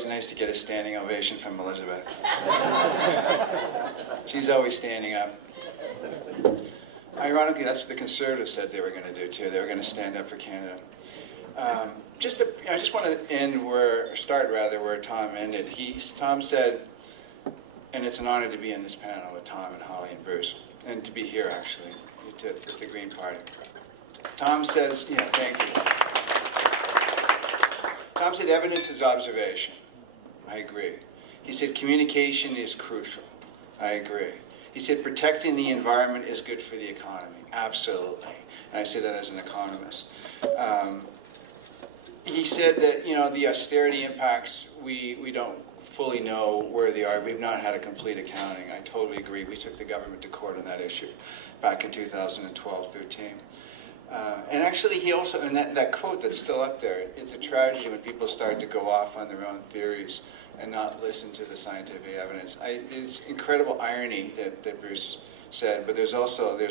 always nice to get a standing ovation from Elizabeth. She's always standing up. Ironically, that's what the Conservatives said they were going to do too. They were going to stand up for Canada. I just want to start where Tom ended. Tom said, and it's an honor to be in this panel with Tom and Holly and Bruce, and to be here actually, with the Green Party. Tom says, thank you. Tom said evidence is observation. I agree. He said communication is crucial. I agree. He said protecting the environment is good for the economy. Absolutely. And I say that as an economist. He said that, the austerity impacts, we don't fully know where they are. We've not had a complete accounting. I totally agree. We took the government to court on that issue back in 2012-13. And actually, he also, and that quote that's still up there, it's a tragedy when people start to go off on their own theories and not listen to the scientific evidence. It's incredible irony that Bruce said, but there's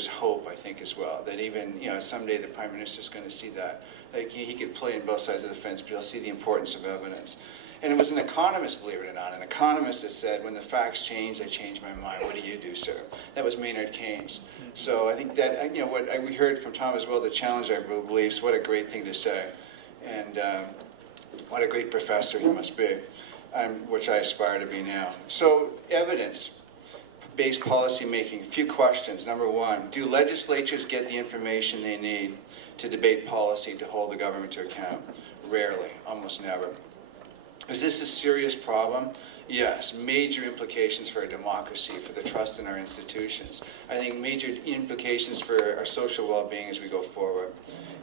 hope, I think, as well, that even, someday the Prime Minister's going to see that. Like he could play on both sides of the fence, but he'll see the importance of evidence. And it was an economist, believe it or not, an economist that said, when the facts change, I change my mind. What do you do, sir? That was Maynard Keynes. So I think that, we heard from Tom as well, to challenge our beliefs. What a great thing to say. And what a great professor he must be, which I aspire to be now. So evidence-based policy making, a few questions. Number one, do legislatures get the information they need to debate policy to hold the government to account? Rarely, almost never. Is this a serious problem? Yes. Major implications for our democracy, for the trust in our institutions. I think major implications for our social well-being as we go forward.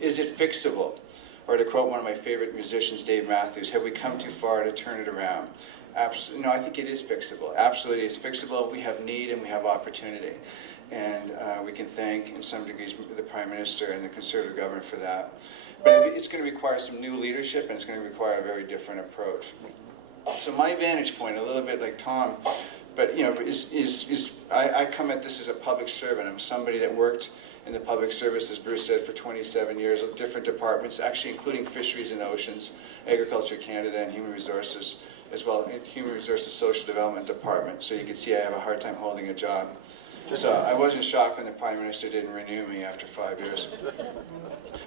Is it fixable? Or to quote one of my favorite musicians, Dave Matthews, have we come too far to turn it around? Absolutely. No, I think it is fixable. Absolutely, it's fixable. We have need and we have opportunity. And we can thank, in some degrees, the Prime Minister and the Conservative government for that. But it's going to require some new leadership, and it's going to require a very different approach. So my vantage point, a little bit like Tom, but I come at this as a public servant. I'm somebody that worked in the public service, as Bruce said, for 27 years, of different departments, actually including Fisheries and Oceans, Agriculture Canada, and Human Resources, as well as Human Resources Social Development Department. So you can see I have a hard time holding a job. So I wasn't shocked when the Prime Minister didn't renew me after 5 years.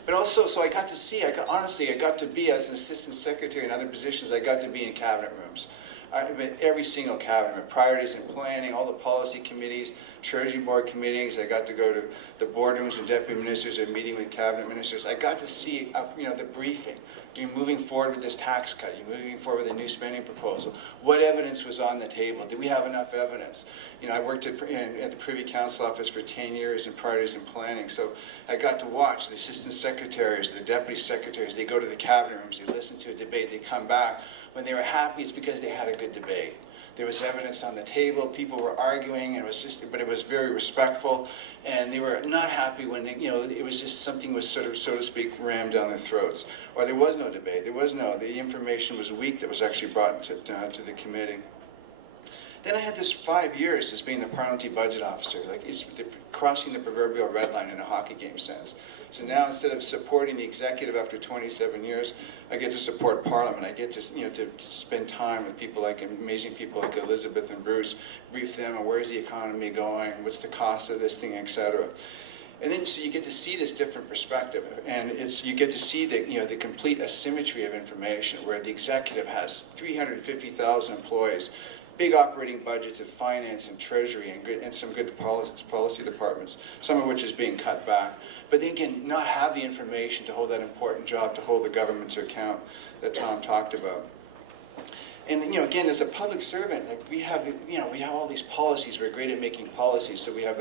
But also, so I got to be, as an assistant secretary in other positions, I got to be in cabinet rooms. I've been every single cabinet, priorities and planning, all the policy committees, Treasury Board committees. I got to go to the boardrooms and deputy ministers are meeting with cabinet ministers. I got to see, the briefing. You're moving forward with this tax cut. You're moving forward with a new spending proposal. What evidence was on the table? Did we have enough evidence? I worked at the Privy Council office for 10 years in priorities and planning. So I got to watch the assistant secretaries, the deputy secretaries. They go to the cabinet rooms. They listen to a debate. They come back. When they were happy, it's because they had a good debate. There was evidence on the table. People were arguing, and but it was very respectful. And they were not happy when it was just something was sort of, so to speak, rammed down their throats, or there was no debate. The information was weak that was actually brought to the committee. Then I had this 5 years as being the Parliamentary Budget Officer, like it's crossing the proverbial red line in a hockey game sense. So now instead of supporting the executive after 27 years, I get to support Parliament. I get to to spend time with people amazing people like Elizabeth and Bruce, brief them on where's the economy going, what's the cost of this thing, etc. And then so you get to see this different perspective, and you get to see the complete asymmetry of information, where the executive has 350,000 employees, big operating budgets of finance and treasury and some good policy departments, some of which is being cut back. But they can not have the information to hold that important job, to hold the government to account that Tom talked about. And again, as a public servant, we have all these policies. We're great at making policies. So we have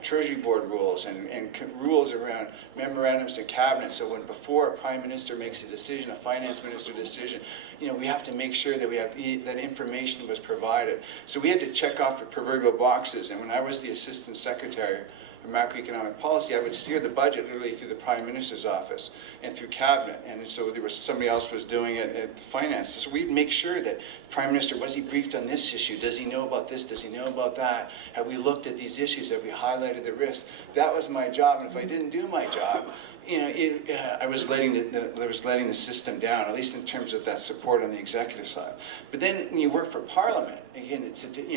Treasury Board rules and rules around memorandums of cabinet. So before a Prime Minister makes a decision, a Finance Minister decision, we have to make sure that we have that information was provided. So we had to check off the proverbial boxes. And when I was the Assistant Secretary and macroeconomic policy, I would steer the budget literally through the Prime Minister's office and through Cabinet. And so there was somebody else was doing it at finance. So we'd make sure that Prime Minister, was he briefed on this issue? Does he know about this? Does he know about that? Have we looked at these issues? Have we highlighted the risks? That was my job. And if I didn't do my job, I was letting the system down, at least in terms of that support on the executive side. But then when you work for Parliament, again,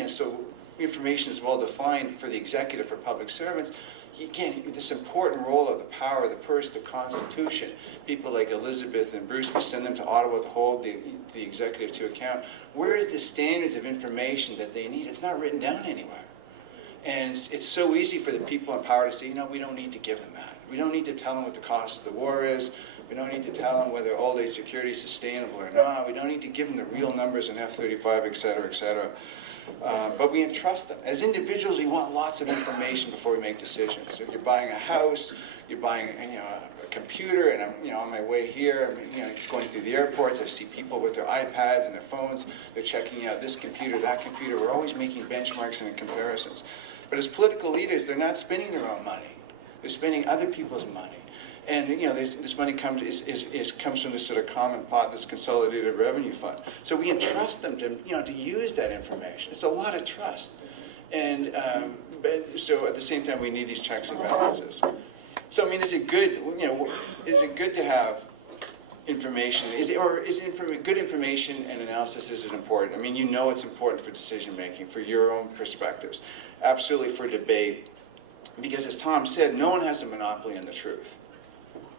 so information is well defined for the executive, for public servants. Again, this important role of the power of the purse, the Constitution. People like Elizabeth and Bruce, we send them to Ottawa to hold the executive to account. Where is the standards of information that they need? It's not written down anywhere. And it's so easy for the people in power to say, we don't need to give them that. We don't need to tell them what the cost of the war is. We don't need to tell them whether old age security is sustainable or not. We don't need to give them the real numbers in F-35, et cetera, et cetera. But we entrust them. As individuals, we want lots of information before we make decisions. So if you're buying a house, you're buying a computer, and I'm on my way here, I'm going through the airports, I see people with their iPads and their phones, they're checking out this computer, that computer. We're always making benchmarks and comparisons. But as political leaders, they're not spending their own money. They're spending other people's money. And this money comes from this sort of common pot, this consolidated revenue fund. So we entrust them to use that information. It's a lot of trust. And so at the same time, we need these checks and balances. So is it good? Is it good to have information? Good information and analysis is it important? It's important for decision making, for your own perspectives, absolutely for debate. Because as Tom said, no one has a monopoly on the truth.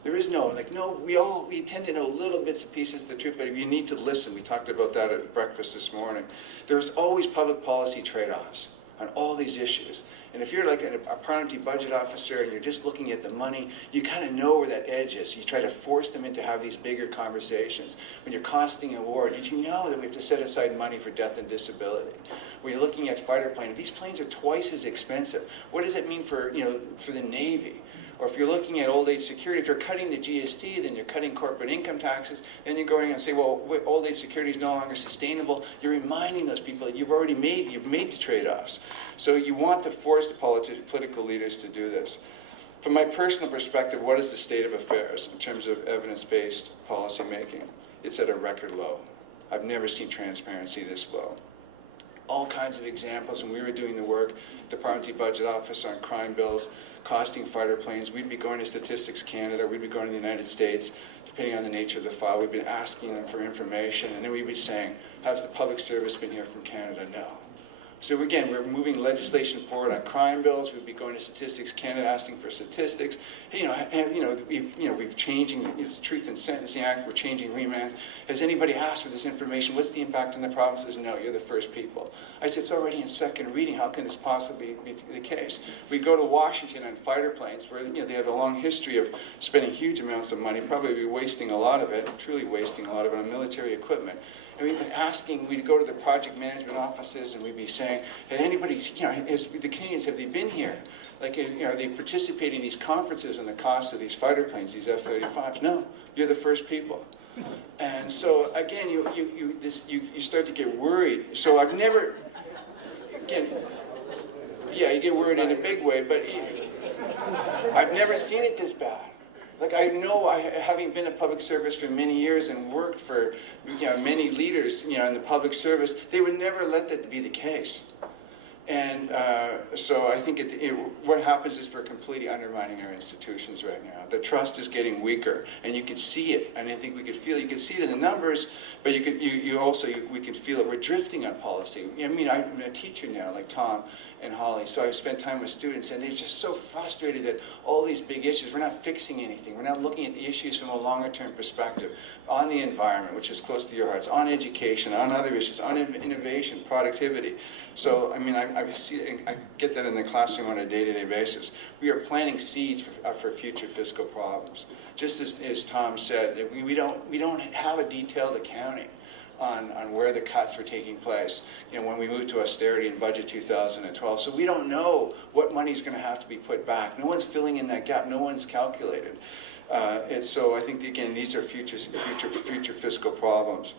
There is we tend to know little bits and pieces of the truth, but if you need to listen, we talked about that at breakfast this morning, there's always public policy trade-offs on all these issues. And if you're like a parliamentary budget officer and you're just looking at the money, you kind of know where that edge is. You try to force them into have these bigger conversations. When you're costing a war, did you know that we have to set aside money for death and disability? When you're looking at fighter planes, these planes are twice as expensive. What does it mean for the Navy? Or if you're looking at old age security, if you're cutting the GST, then you're cutting corporate income taxes, then you're going and say, well, old age security is no longer sustainable. You're reminding those people that you've made the trade-offs. So you want to force the political leaders to do this. From my personal perspective, what is the state of affairs in terms of evidence-based policy making? It's at a record low. I've never seen transparency this low. All kinds of examples. When we were doing the work, the Parliamentary Budget Office on crime bills, costing fighter planes, we'd be going to Statistics Canada, we'd be going to the United States, depending on the nature of the file. We'd been asking them for information, and then we'd be saying, has the public service been here from Canada? No. So again, we're moving legislation forward on crime bills. We'd be going to Statistics Canada asking for statistics. We've changing this Truth in Sentencing Act. We're changing remands. Has anybody asked for this information? What's the impact on the provinces? No, you're the first people. I said, it's already in second reading. How can this possibly be the case? We go to Washington on fighter planes where they have a long history of spending huge amounts of money, probably wasting a lot of it, truly wasting a lot of it on military equipment. And we've been asking, we'd go to the project management offices and we'd be saying, had anybody, the Canadians, have they been here? Are they participating in these conferences on the cost of these fighter planes, these F-35s? No, you're the first people. And so, again, you start to get worried. So I've never, you get worried in a big way, but I've never seen it this bad. I know, having been in public service for many years and worked for many leaders in the public service, they would never let that be the case. And so I think what happens is we're completely undermining our institutions right now. The trust is getting weaker, and you can see it. And I think we could feel it. You can see it in the numbers, but we can feel it. We're drifting on policy. I'm a teacher now, like Tom and Holly, so I've spent time with students, and they're just so frustrated that all these big issues, we're not fixing anything. We're not looking at the issues from a longer-term perspective, on the environment, which is close to your hearts, on education, on other issues, on innovation, productivity. So, I get that in the classroom on a day-to-day basis. We are planting seeds for future fiscal problems. Just as Tom said, we don't have a detailed accounting on where the cuts were taking place when we moved to austerity in budget 2012. So we don't know what money is going to have to be put back. No one's filling in that gap. No one's calculated. So I think, again, these are future fiscal problems.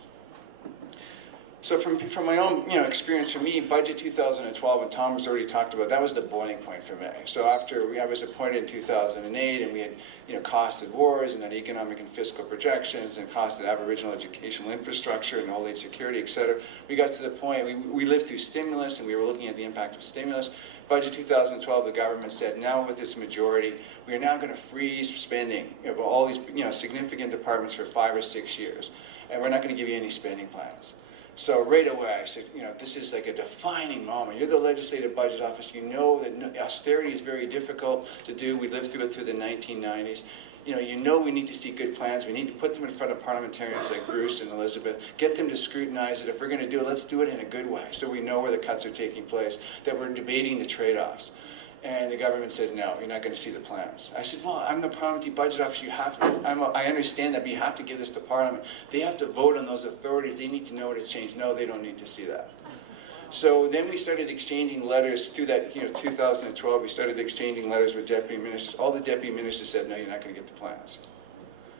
So from my own experience, for me, budget 2012, and Tom has already talked about, that was the boiling point for me. So after I was appointed in 2008, and we had costed wars, and then economic and fiscal projections, and costed Aboriginal educational infrastructure and old age security, et cetera, we got to the point, we lived through stimulus, and we were looking at the impact of stimulus. Budget 2012, the government said, now with its majority, we are now going to freeze spending of all these significant departments for 5 or 6 years, and we're not going to give you any spending plans. So right away, I said, this is like a defining moment. You're the legislative budget office. You know that austerity is very difficult to do. We lived through it through the 1990s. You know we need to see good plans. We need to put them in front of parliamentarians like Bruce and Elizabeth, get them to scrutinize it. If we're going to do it, let's do it in a good way so we know where the cuts are taking place, that we're debating the trade-offs. And the government said, no, you're not going to see the plans. I said, well, I'm the parliamentary budget officer. You have to, I understand that, but you have to give this to Parliament. They have to vote on those authorities. They need to know what has changed. No, they don't need to see that. So then we started exchanging letters through that, 2012. We started exchanging letters with deputy ministers. All the deputy ministers said, no, you're not going to get the plans.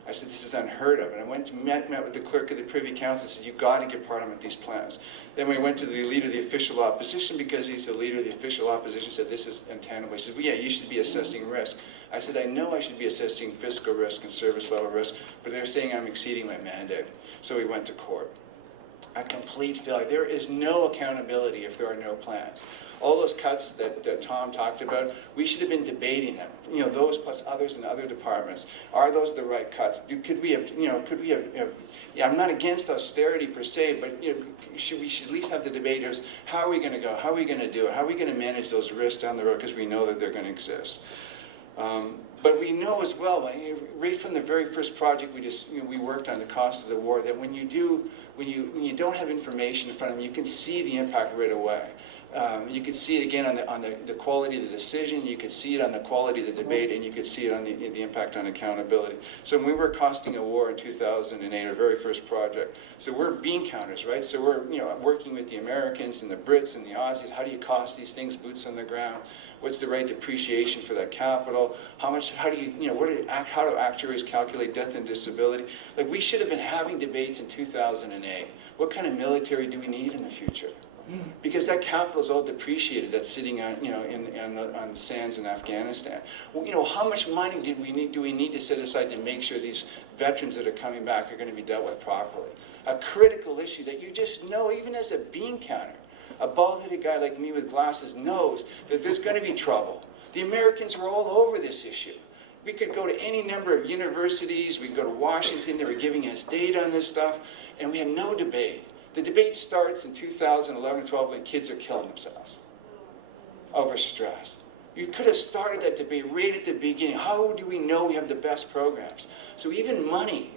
I said, this is unheard of. And I went to met with the clerk of the Privy Council and said, you've got to give Parliament these plans. Then we went to the leader of the official opposition, because he's the leader of the official opposition, said, this is untenable. He said, well, yeah, you should be assessing risk. I said, I know I should be assessing fiscal risk and service level risk, but they're saying I'm exceeding my mandate. So we went to court. A complete failure. There is no accountability if there are no plans. All those cuts that Tom talked about, we should have been debating them. Those plus others in other departments. Are those the right cuts? Could we have, I'm not against austerity per se, but we should at least have the debate as how are we going to go? How are we going to do it? How are we going to manage those risks down the road? Because we know that they're going to exist. But we know as well, right from the very first project we worked on, the cost of the war, that when you don't have information in front of you, you can see the impact right away. You could see it again on the quality of the decision, you could see it on the quality of the debate, and you could see it on the impact on accountability. So when we were costing a war in 2008, our very first project, so we're bean counters, right? So we're working with the Americans and the Brits and the Aussies. How do you cost these things, boots on the ground? What's the right depreciation for that capital? How do actuaries calculate death and disability? Like, we should have been having debates in 2008. What kind of military do we need in the future? Because that capital is all depreciated. That's sitting on, on sands in Afghanistan. Well, how much money do we need to set aside to make sure these veterans that are coming back are going to be dealt with properly? A critical issue that you just know, even as a bean counter. A bald-headed guy like me with glasses knows that there's going to be trouble. The Americans were all over this issue. We could go to any number of universities. We could go to Washington. They were giving us data on this stuff, and we had no debate. The debate starts in 2011 and 12 when kids are killing themselves over stress. You could have started that debate right at the beginning. How do we know we have the best programs? So even money,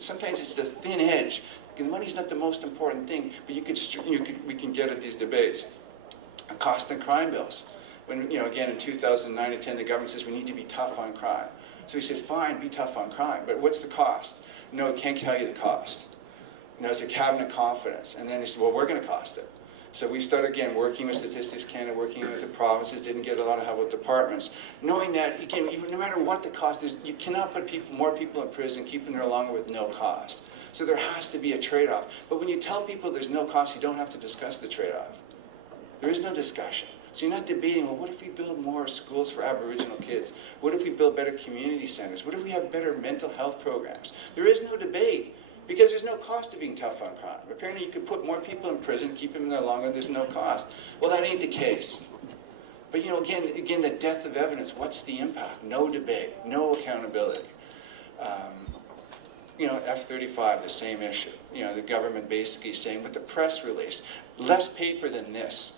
sometimes it's the thin edge. Money's not the most important thing, but we can get at these debates. Cost and crime bills. When, again, in 2009 and 10, the government says we need to be tough on crime. So we said, fine, be tough on crime, but what's the cost? No, it can't tell you the cost. It's a cabinet confidence. And then he said, well, we're going to cost it. So we started, again, working with Statistics Canada, working with the provinces, didn't get a lot of help with departments. Knowing that, again, no matter what the cost is, you cannot put more people in prison, keep them there longer with no cost. So there has to be a trade-off. But when you tell people there's no cost, you don't have to discuss the trade-off. There is no discussion. So you're not debating, well, what if we build more schools for Aboriginal kids? What if we build better community centers? What if we have better mental health programs? There is no debate, because there's no cost to being tough on crime. Apparently you could put more people in prison, keep them there longer, there's no cost. Well, that ain't the case. But again, the death of evidence, what's the impact? No debate, no accountability. F-35, the same issue. The government basically saying with the press release, less paper than this.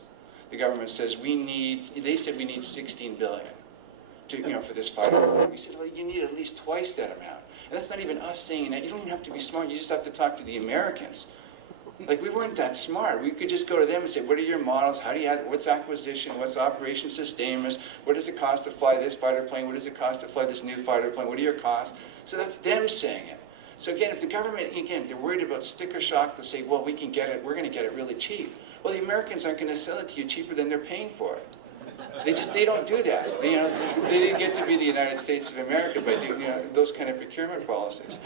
The government says they said we need $16 billion for this fighter. We said, well, you need at least twice that amount. And that's not even us saying that. You don't even have to be smart. You just have to talk to the Americans. Like, we weren't that smart. We could just go to them and say, what are your models? What's acquisition? What's operation sustainment? What does it cost to fly this fighter plane? What does it cost to fly this new fighter plane? What are your costs? So that's them saying it. So again, if the government, they're worried about sticker shock, they'll say, well, we're going to get it really cheap. Well, the Americans aren't going to sell it to you cheaper than they're paying for it. They don't do that. They didn't get to be the United States of America by doing those kind of procurement policies.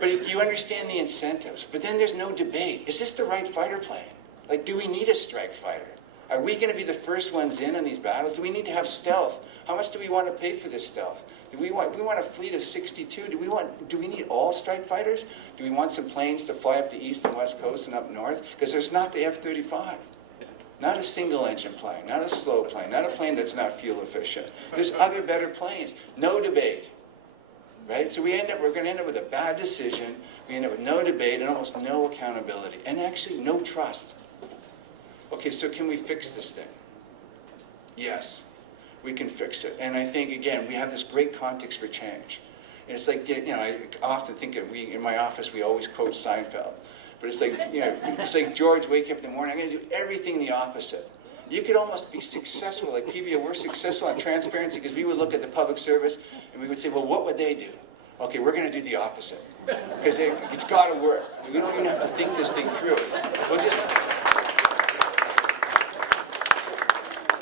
But you understand the incentives. But then there's no debate. Is this the right fighter plane? Like, do we need a strike fighter? Are we going to be the first ones in on these battles? Do we need to have stealth? How much do we want to pay for this stealth? We want a fleet of 62. Do we need all strike fighters? Do we want some planes to fly up the east and west coast and up north? Because there's not the F-35. Not a single engine plane, not a slow plane, not a plane that's not fuel efficient. There's other better planes. No debate. Right? So we're going to end up with a bad decision. We end up with no debate and almost no accountability. And actually no trust. Okay, so can we fix this thing? Yes. We can fix it. And I think, again, we have this great context for change. And it's like, I often think in my office, we always quote Seinfeld. But it's like, it's like George wake up in the morning, I'm going to do everything the opposite. You could almost be successful, like PBO, we're successful on transparency because we would look at the public service and we would say, well, what would they do? Okay, we're going to do the opposite. Because it's got to work. We don't even have to think this thing through. We'll just...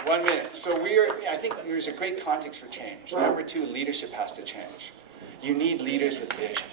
1 minute. So I think there's a great context for change. Number 2, leadership has to change. You need leaders with vision.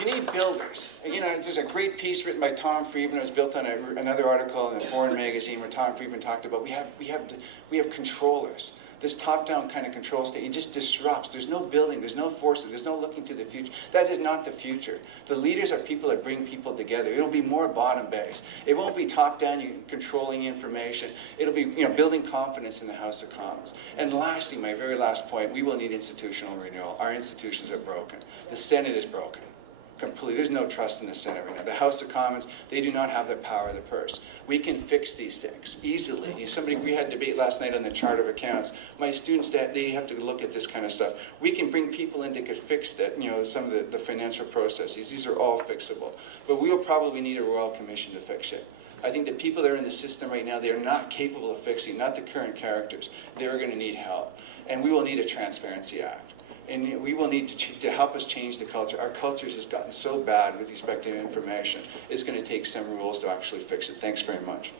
You need builders. There's a great piece written by Tom Friedman. It was built on another article in the Foreign magazine where Tom Friedman talked about we have controllers. This top-down kind of control state, it just disrupts. There's no building, there's no forces, there's no looking to the future. That is not the future. The leaders are people that bring people together. It'll be more bottom-based. It won't be top-down, controlling information. It'll be building confidence in the House of Commons. And lastly, my very last point, we will need institutional renewal. Our institutions are broken. The Senate is broken. Completely. There's no trust in the Senate right now. The House of Commons, they do not have the power of the purse. We can fix these things easily. We had a debate last night on the chart of accounts. My students, they have to look at this kind of stuff. We can bring people in that could fix that, some of the financial processes. These are all fixable. But we will probably need a Royal Commission to fix it. I think the people that are in the system right now, they are not capable of fixing, not the current characters. They're going to need help. And we will need a Transparency Act. And we will need to help us change the culture. Our culture has gotten so bad with respect to information. It's going to take some rules to actually fix it. Thanks very much.